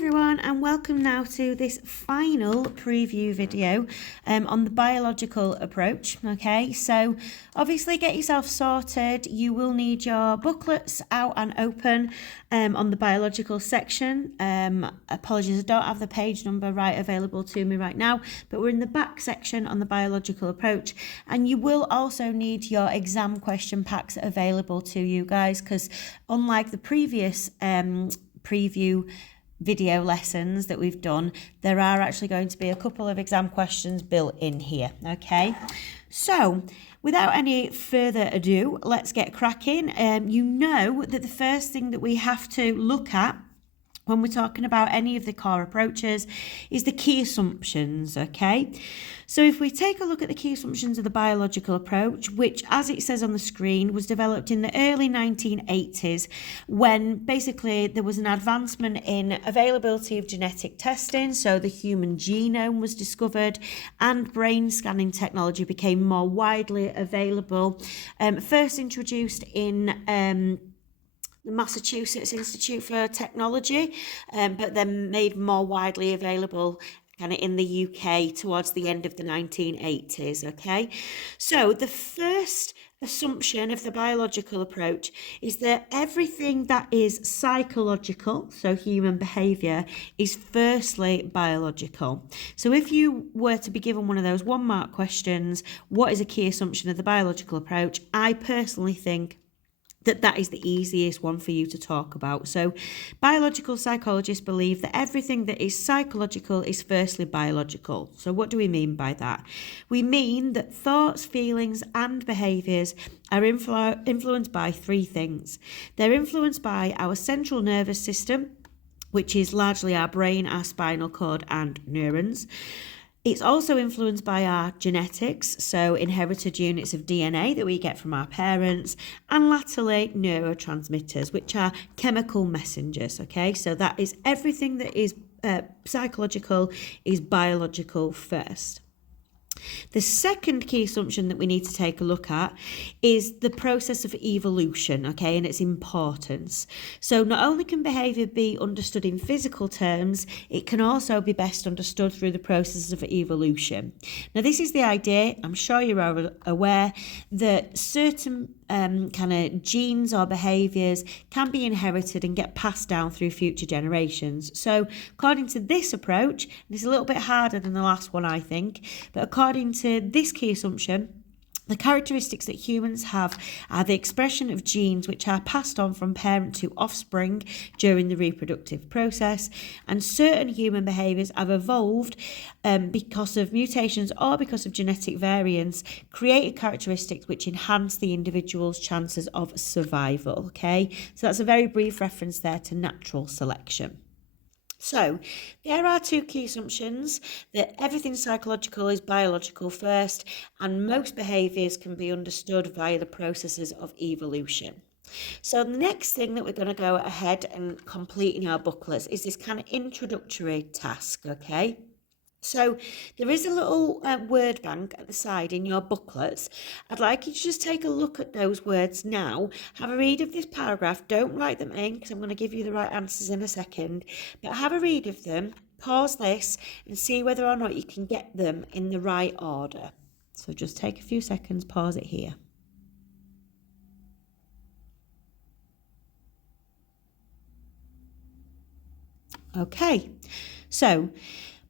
everyone, and welcome now to this final preview video on the biological approach. Okay, so obviously get yourself sorted. You will need your booklets out and open on the biological section. Apologies, I don't have the page number available to me right now, but we're in the back section on the biological approach, and you will also need your exam question packs available to you guys, because unlike the previous preview video lessons that we've done, there are actually going to be a couple of exam questions built in here. Okay, so without any further ado, let's get cracking. You know that the first thing that we have to look at when we're talking about any of the core approaches is the key assumptions. Okay, so if we take a look at the key assumptions of the biological approach, which, as it says on the screen, was developed in the early 1980s, when basically there was an advancement in availability of genetic testing, so the human genome was discovered and brain scanning technology became more widely available. First introduced in the Massachusetts Institute for Technology, but then made more widely available kind of in the UK towards the end of the 1980s. Okay, so the first assumption of the biological approach is that everything that is psychological, so human behaviour, is firstly biological. So if you were to be given one of those 1-mark questions, what is a key assumption of the biological approach, I personally think that is the easiest one for you to talk about. So biological psychologists believe that everything that is psychological is firstly biological. So what do we mean by that? We mean that thoughts, feelings and behaviours are influenced by 3 things. They're influenced by our central nervous system, which is largely our brain, our spinal cord and neurons. It's also influenced by our genetics, so inherited units of DNA that we get from our parents, and latterly neurotransmitters, which are chemical messengers. Okay, so that is everything that is psychological is biological first. The second key assumption that we need to take a look at is the process of evolution, okay, and its importance. So not only can behaviour be understood in physical terms, it can also be best understood through the process of evolution. Now, this is the idea, I'm sure you're aware, that certain kind of genes or behaviours can be inherited and get passed down through future generations. So according to this approach, and it's a little bit harder than the last one, I think, but according to this key assumption, the characteristics that humans have are the expression of genes which are passed on from parent to offspring during the reproductive process, and certain human behaviours have evolved because of mutations or because of genetic variants, created characteristics which enhance the individual's chances of survival. Okay, so that's a very brief reference there to natural selection. So there are 2 key assumptions: that everything psychological is biological first, and most behaviours can be understood via the processes of evolution. So the next thing that we're going to go ahead and complete in our booklets is this kind of introductory task. Okay, so there is a little word bank at the side in your booklets. I'd like you to just take a look at those words now. Have a read of this paragraph. Don't write them in, because I'm going to give you the right answers in a second. But have a read of them, pause this and see whether or not you can get them in the right order. So just take a few seconds, pause it here. Okay, so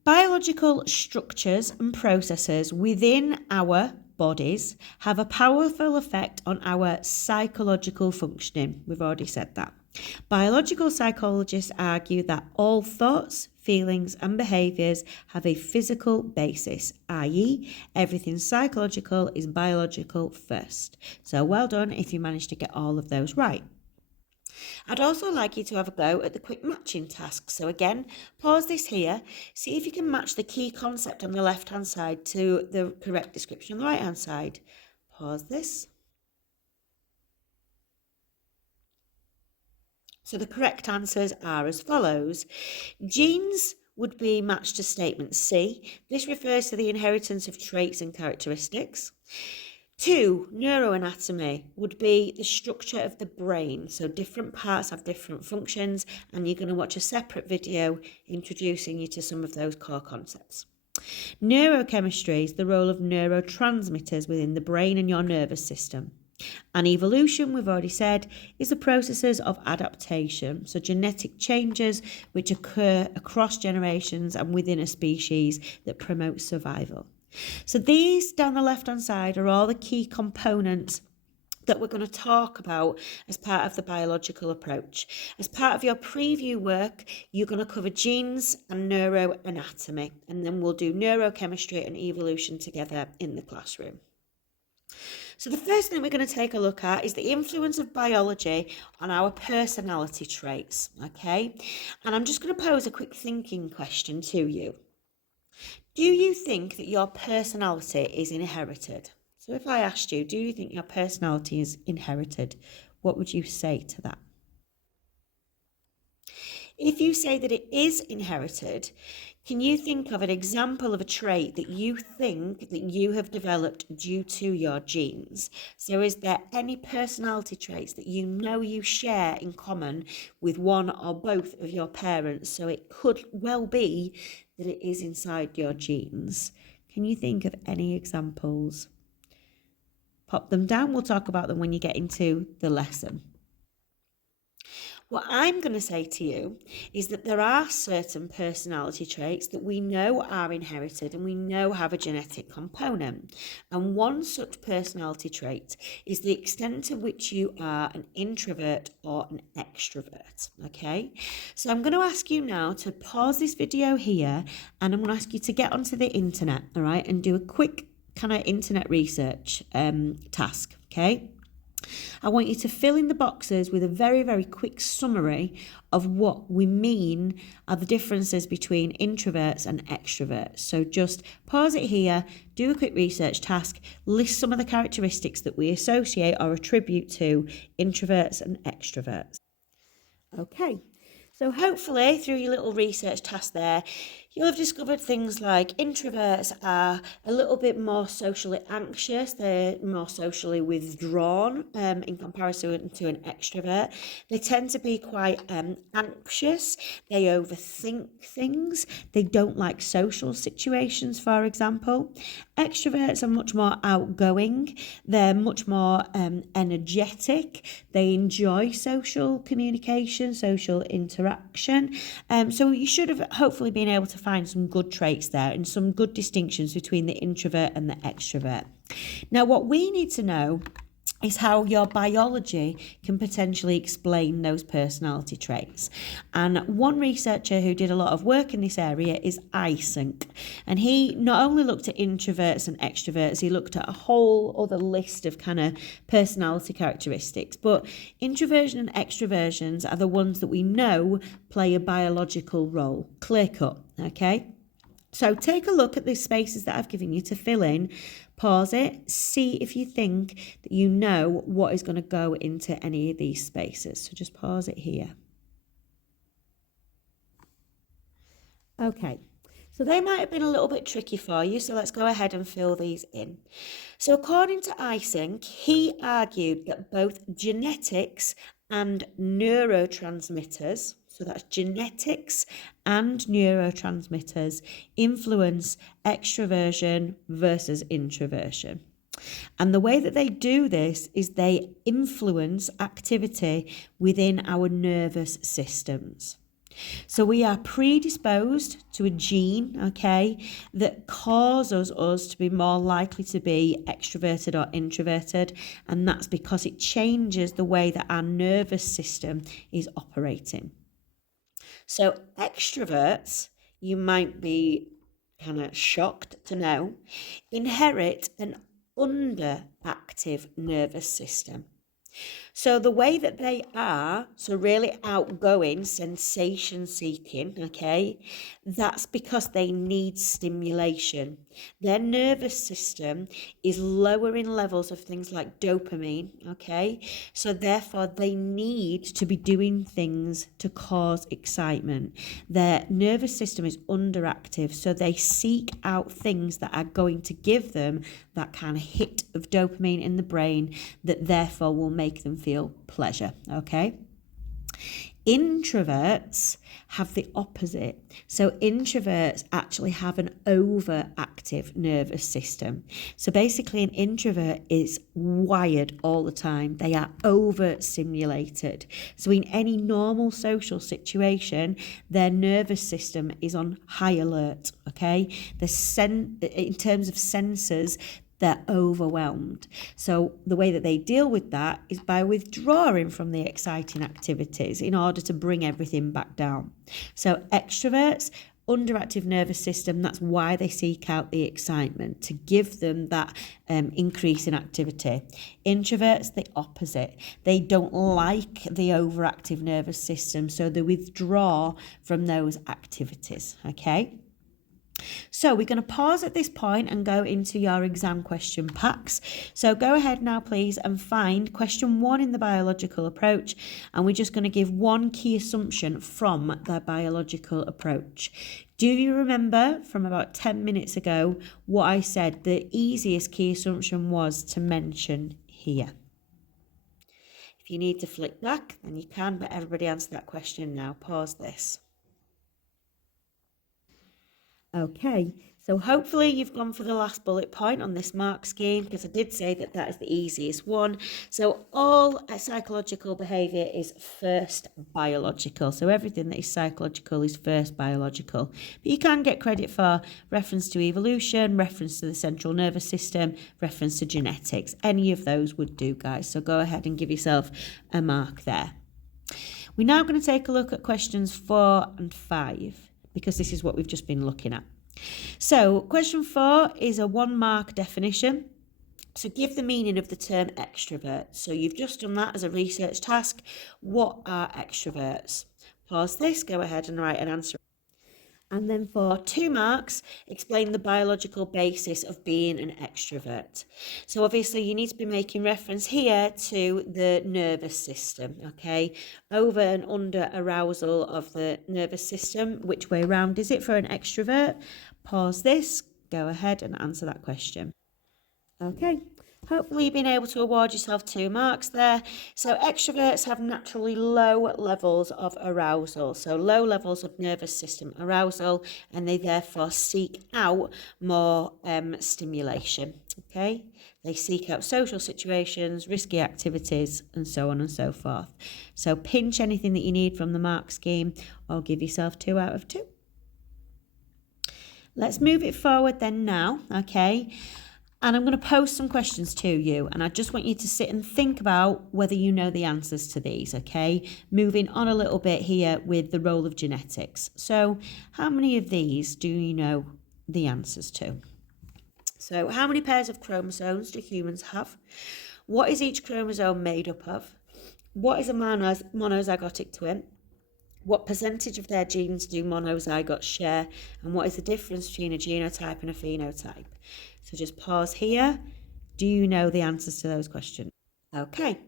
biological structures and processes within our bodies have a powerful effect on our psychological functioning. We've already said that. Biological psychologists argue that all thoughts, feelings and behaviours have a physical basis, i.e. everything psychological is biological first. So well done if you managed to get all of those right. I'd also like you to have a go at the quick matching task. So again, pause this here, see if you can match the key concept on the left-hand side to the correct description on the right-hand side. Pause this. So the correct answers are as follows. Genes would be matched to statement C. This refers to the inheritance of traits and characteristics. Two, neuroanatomy would be the structure of the brain. So different parts have different functions, and you're going to watch a separate video introducing you to some of those core concepts. Neurochemistry is the role of neurotransmitters within the brain and your nervous system. And evolution, we've already said, is the processes of adaptation, so genetic changes which occur across generations and within a species that promote survival. So these down the left-hand side are all the key components that we're going to talk about as part of the biological approach. As part of your preview work, you're going to cover genes and neuroanatomy, and then we'll do neurochemistry and evolution together in the classroom. So the first thing we're going to take a look at is the influence of biology on our personality traits, okay? And I'm just going to pose a quick thinking question to you. Do you think that your personality is inherited? So if I asked you, do you think your personality is inherited? What would you say to that? If you say that it is inherited, can you think of an example of a trait that you think that you have developed due to your genes? So is there any personality traits that you know you share in common with one or both of your parents? So it could well be that it is inside your genes. Can you think of any examples? Pop them down. We'll talk about them when you get into the lesson. What I'm going to say to you is that there are certain personality traits that we know are inherited and we know have a genetic component. And one such personality trait is the extent to which you are an introvert or an extrovert, okay? So I'm going to ask you now to pause this video here, and I'm going to ask you to get onto the internet, all right, and do a quick kind of internet research task, okay? I want you to fill in the boxes with a very, very quick summary of what we mean are the differences between introverts and extroverts. So just pause it here, do a quick research task, list some of the characteristics that we associate or attribute to introverts and extroverts. Okay. So hopefully through your little research task there, you'll have discovered things like introverts are a little bit more socially anxious, they're more socially withdrawn in comparison to an extrovert. They tend to be quite anxious, they overthink things, they don't like social situations, for example. Extroverts are much more outgoing, they're much more energetic, they enjoy social communication, social interaction. So you should have hopefully been able to find some good traits there and some good distinctions between the introvert and the extrovert. Now, what we need to know is how your biology can potentially explain those personality traits. And one researcher who did a lot of work in this area is Eysenck. And he not only looked at introverts and extroverts, he looked at a whole other list of kind of personality characteristics. But introversion and extroversions are the ones that we know play a biological role. Clear cut, okay? So take a look at the spaces that I've given you to fill in. Pause it, see if you think that you know what is going to go into any of these spaces. So just pause it here. Okay, so they might have been a little bit tricky for you, so let's go ahead and fill these in. So according to Eysenck, he argued that both genetics and neurotransmitters, so that's genetics and neurotransmitters, influence extroversion versus introversion. And the way that they do this is they influence activity within our nervous systems. So we are predisposed to a gene, okay, that causes us to be more likely to be extroverted or introverted, and that's because it changes the way that our nervous system is operating. So extroverts, you might be kind of shocked to know, inherit an underactive nervous system. So the way that they are, so really outgoing, sensation seeking, okay, that's because they need stimulation. Their nervous system is lowering levels of things like dopamine, okay? So therefore they need to be doing things to cause excitement. Their nervous system is underactive, so they seek out things that are going to give them that kind of hit of dopamine in the brain that therefore will make them feel pleasure, okay? Introverts have the opposite. So introverts actually have an overactive nervous system. So basically an introvert is wired all the time. They are overstimulated. So in any normal social situation, their nervous system is on high alert, okay? In terms of sensors, they're overwhelmed. So the way that they deal with that is by withdrawing from the exciting activities in order to bring everything back down. So extroverts, underactive nervous system, that's why they seek out the excitement, to give them that increase in activity. Introverts, the opposite. They don't like the overactive nervous system, so they withdraw from those activities, okay? So we're going to pause at this point and go into your exam question packs. So go ahead now, please, and find question 1 in the biological approach. And we're just going to give one key assumption from the biological approach. Do you remember from about 10 minutes ago what I said the easiest key assumption was to mention here? If you need to flick back, then you can, but everybody answer that question now. Pause this. Okay, so hopefully you've gone for the last bullet point on this mark scheme, because I did say that that is the easiest one. So all psychological behaviour is first biological. So everything that is psychological is first biological. But you can get credit for reference to evolution, reference to the central nervous system, reference to genetics. Any of those would do, guys. So go ahead and give yourself a mark there. We're now going to take a look at questions 4 and 5. Because this is what we've just been looking at. So question 4 is a 1-mark definition. So give the meaning of the term extrovert. So you've just done that as a research task. What are extroverts? Pause this, go ahead and write an answer. And then for 2 marks, explain the biological basis of being an extrovert. So obviously you need to be making reference here to the nervous system, okay? Over and under arousal of the nervous system. Which way round is it for an extrovert? Pause this, go ahead and answer that question. Okay. Hopefully you've been able to award yourself 2 marks there. So extroverts have naturally low levels of arousal, so low levels of nervous system arousal, and they therefore seek out more stimulation, okay? They seek out social situations, risky activities, and so on and so forth. So pinch anything that you need from the mark scheme, or give yourself 2 out of 2. Let's move it forward then now, okay? And I'm going to post some questions to you, and I just want you to sit and think about whether you know the answers to these, okay? Moving on a little bit here with the role of genetics. So how many of these do you know the answers to? So how many pairs of chromosomes do humans have? What is each chromosome made up of? What is a monozygotic twin? What percentage of their genes do monozygotes share? And what is the difference between a genotype and a phenotype? So just pause here. Do you know the answers to those questions? Okay,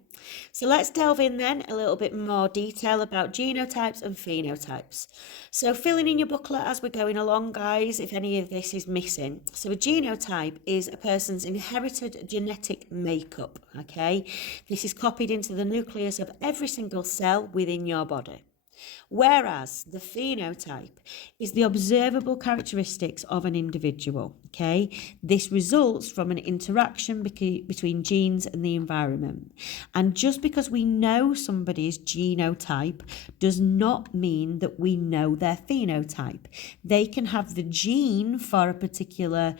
so let's delve in then a little bit more detail about genotypes and phenotypes. So filling in your booklet as we're going along, guys, if any of this is missing. So a genotype is a person's inherited genetic makeup, okay? This is copied into the nucleus of every single cell within your body. Whereas the phenotype is the observable characteristics of an individual, okay? This results from an interaction between genes and the environment. And just because we know somebody's genotype does not mean that we know their phenotype. They can have the gene for a particular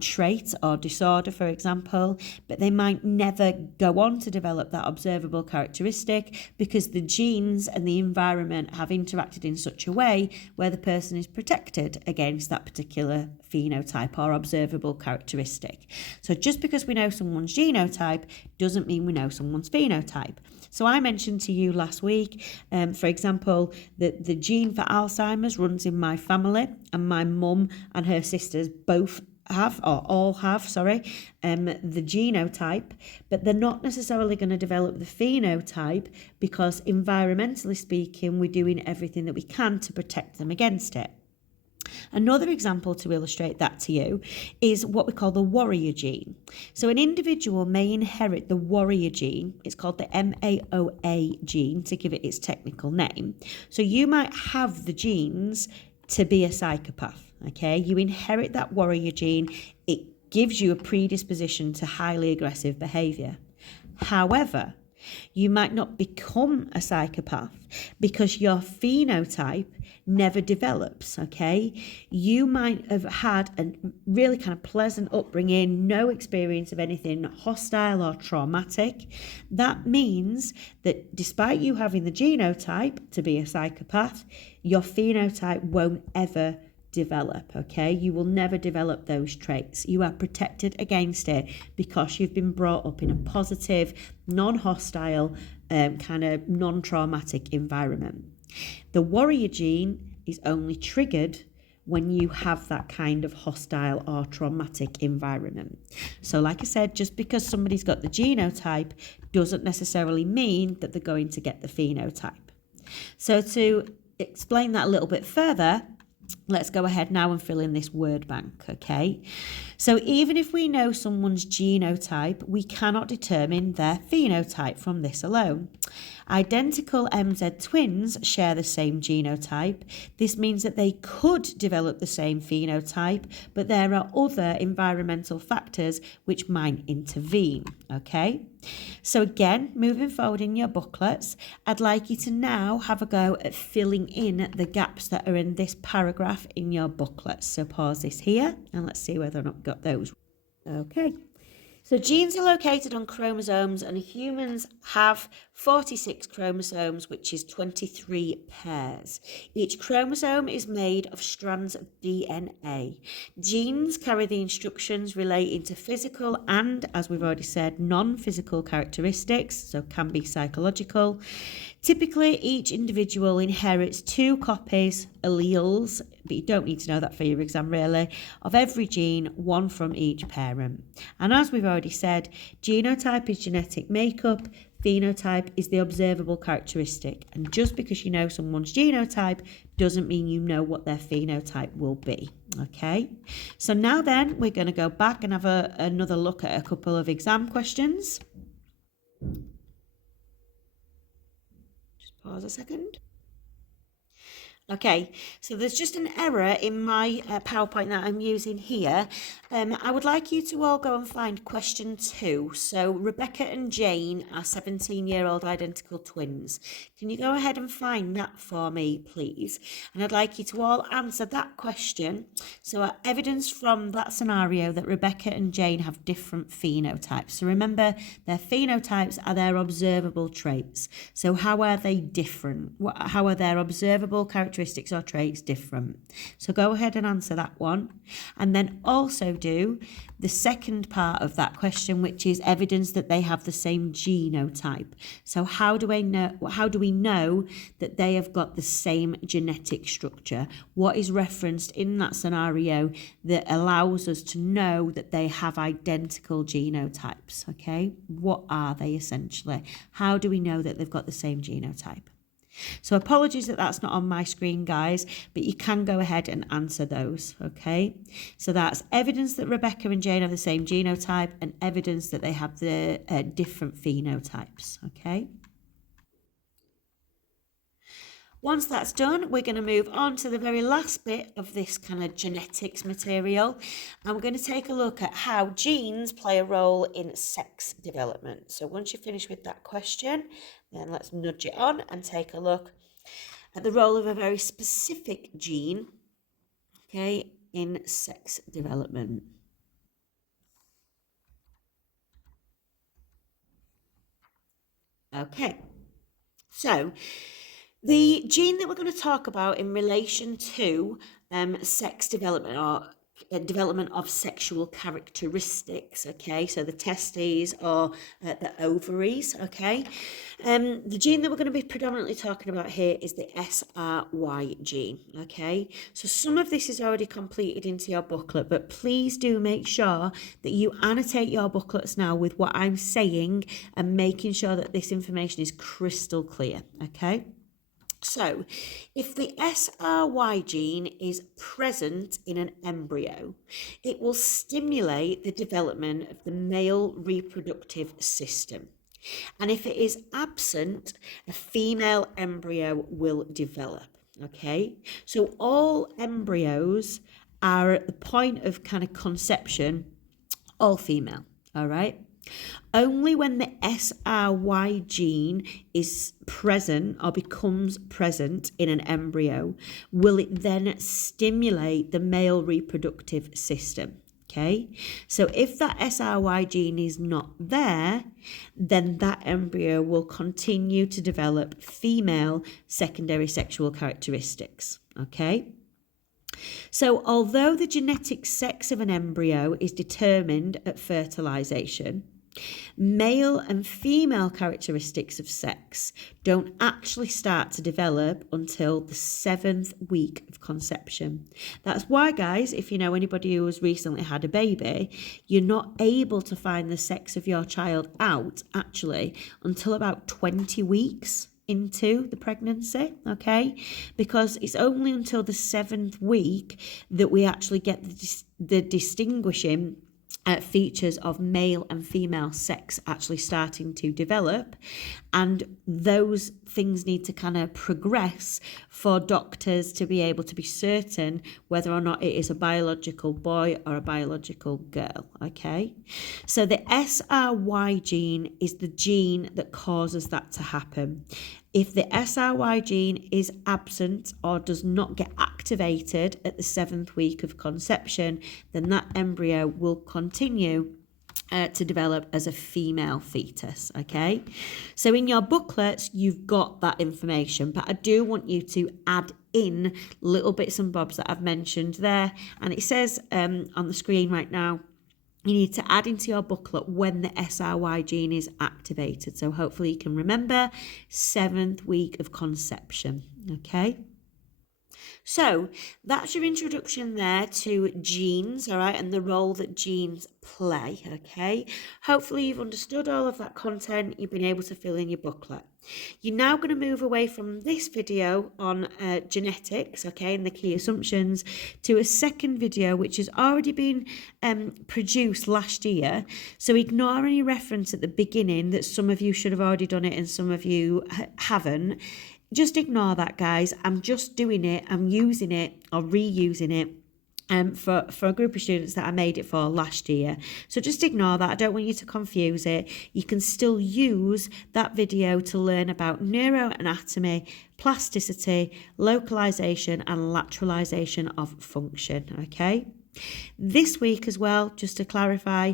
trait or disorder, for example, but they might never go on to develop that observable characteristic because the genes and the environment have have interacted in such a way where the person is protected against that particular phenotype or observable characteristic. So just because we know someone's genotype doesn't mean we know someone's phenotype. So I mentioned to you last week, for example, that the gene for Alzheimer's runs in my family, and my mum and her sisters both have, or all have, the genotype, but they're not necessarily going to develop the phenotype because environmentally speaking, we're doing everything that we can to protect them against it. Another example to illustrate that to you is what we call the warrior gene. So an individual may inherit the warrior gene. It's called the MAOA gene to give it its technical name. So you might have the genes to be a psychopath, okay? You inherit that warrior gene. It gives you a predisposition to highly aggressive behaviour. However, you might not become a psychopath because your phenotype never develops, okay? You might have had a really kind of pleasant upbringing, no experience of anything hostile or traumatic. That means that despite you having the genotype to be a psychopath, your phenotype won't ever develop, okay? You will never develop those traits. You are protected against it because you've been brought up in a positive, non-hostile, kind of non-traumatic environment. The warrior gene is only triggered when you have that kind of hostile or traumatic environment. So like I said, just because somebody's got the genotype doesn't necessarily mean that they're going to get the phenotype. So to explain that a little bit further, let's go ahead now and fill in this word bank, okay? So even if we know someone's genotype, we cannot determine their phenotype from this alone. Identical MZ twins share the same genotype. This means that they could develop the same phenotype, but there are other environmental factors which might intervene, okay? So again, moving forward in your booklets, I'd like you to now have a go at filling in the gaps that are in this paragraph in your booklets. So pause this here and let's see whether or not we've got those. Okay. So genes are located on chromosomes, and humans have 46 chromosomes, which is 23 pairs. Each chromosome is made of strands of DNA. Genes carry the instructions relating to physical and, as we've already said, non-physical characteristics, so can be psychological. Typically, each individual inherits 2 copies, alleles, but you don't need to know that for your exam really, of every gene, 1 from each parent. And as we've already said, genotype is genetic makeup, phenotype is the observable characteristic. And just because you know someone's genotype doesn't mean you know what their phenotype will be, okay? So now then, we're going to go back and have another look at a couple of exam questions. Pause a second. Okay, so there's just an error in my PowerPoint that I'm using here. I would like you to all go and find question 2. So Rebecca and Jane are 17-year-old identical twins. Can you go ahead and find that for me, please? And I'd like you to all answer that question. So evidence from that scenario that Rebecca and Jane have different phenotypes. So remember, their phenotypes are their observable traits. So how are they different? How are their observable characteristics or traits different? So go ahead and answer that one. And then also do the second part of that question, which is evidence that they have the same genotype. So how do we know that they have got the same genetic structure? What is referenced in that scenario that allows us to know that they have identical genotypes? Okay, what are they essentially? How do we know that they've got the same genotype? So apologies that that's not on my screen, guys, but you can go ahead and answer those, okay? So that's evidence that Rebecca and Jane have the same genotype and evidence that they have the different phenotypes, okay? Once that's done, we're going to move on to the very last bit of this kind of genetics material, and we're going to take a look at how genes play a role in sex development. So once you finish with that question, then let's nudge it on and take a look at the role of a very specific gene, okay, in sex development. Okay, so The gene that we're going to talk about in relation to sex development or development of sexual characteristics, okay, so the testes or the ovaries, okay. The gene that we're going to be predominantly talking about here is the SRY gene, okay. So some of this is already completed into your booklet, but please do make sure that you annotate your booklets now with what I'm saying and making sure that this information is crystal clear, okay. So, if the SRY gene is present in an embryo, it will stimulate the development of the male reproductive system. And if it is absent, a female embryo will develop. Okay, so all embryos are at the point of kind of conception, all female. All right. Only when the SRY gene is present or becomes present in an embryo will it then stimulate the male reproductive system. Okay, so if that SRY gene is not there, then that embryo will continue to develop female secondary sexual characteristics. Okay. So, although the genetic sex of an embryo is determined at fertilization, male and female characteristics of sex don't actually start to develop until the 7th week of conception. That's why, guys, if you know anybody who has recently had a baby, you're not able to find the sex of your child out actually until about 20 weeks into the pregnancy, okay, because it's only until the 7th week that we actually get the distinguishing features of male and female sex actually starting to develop, and those things need to kind of progress for doctors to be able to be certain whether or not it is a biological boy or a biological girl. Okay, so the SRY gene is the gene that causes that to happen. If the SRY gene is absent or does not get activated at the 7th week of conception, then that embryo will continue to develop as a female fetus, okay? So in your booklets, you've got that information, but I do want you to add in little bits and bobs that I've mentioned there. And it says on the screen right now, you need to add into your booklet when the SRY gene is activated. So hopefully you can remember 7th week of conception, okay? So that's your introduction there to genes, all right, and the role that genes play, okay? Hopefully you've understood all of that content, you've been able to fill in your booklet. You're now going to move away from this video on genetics, okay, and the key assumptions, to a second video which has already been produced last year. So ignore any reference at the beginning that some of you should have already done it and some of you haven't. Just ignore that, guys. I'm just doing it. I'm using it or reusing it for a group of students that I made it for last year. So just ignore that. I don't want you to confuse it. You can still use that video to learn about neuroanatomy, plasticity, localization, and lateralization of function, okay? This week as well, just to clarify,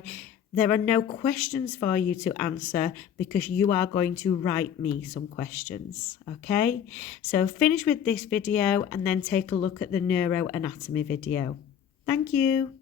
there are no questions for you to answer because you are going to write me some questions, okay? So finish with this video and then take a look at the neuroanatomy video. Thank you.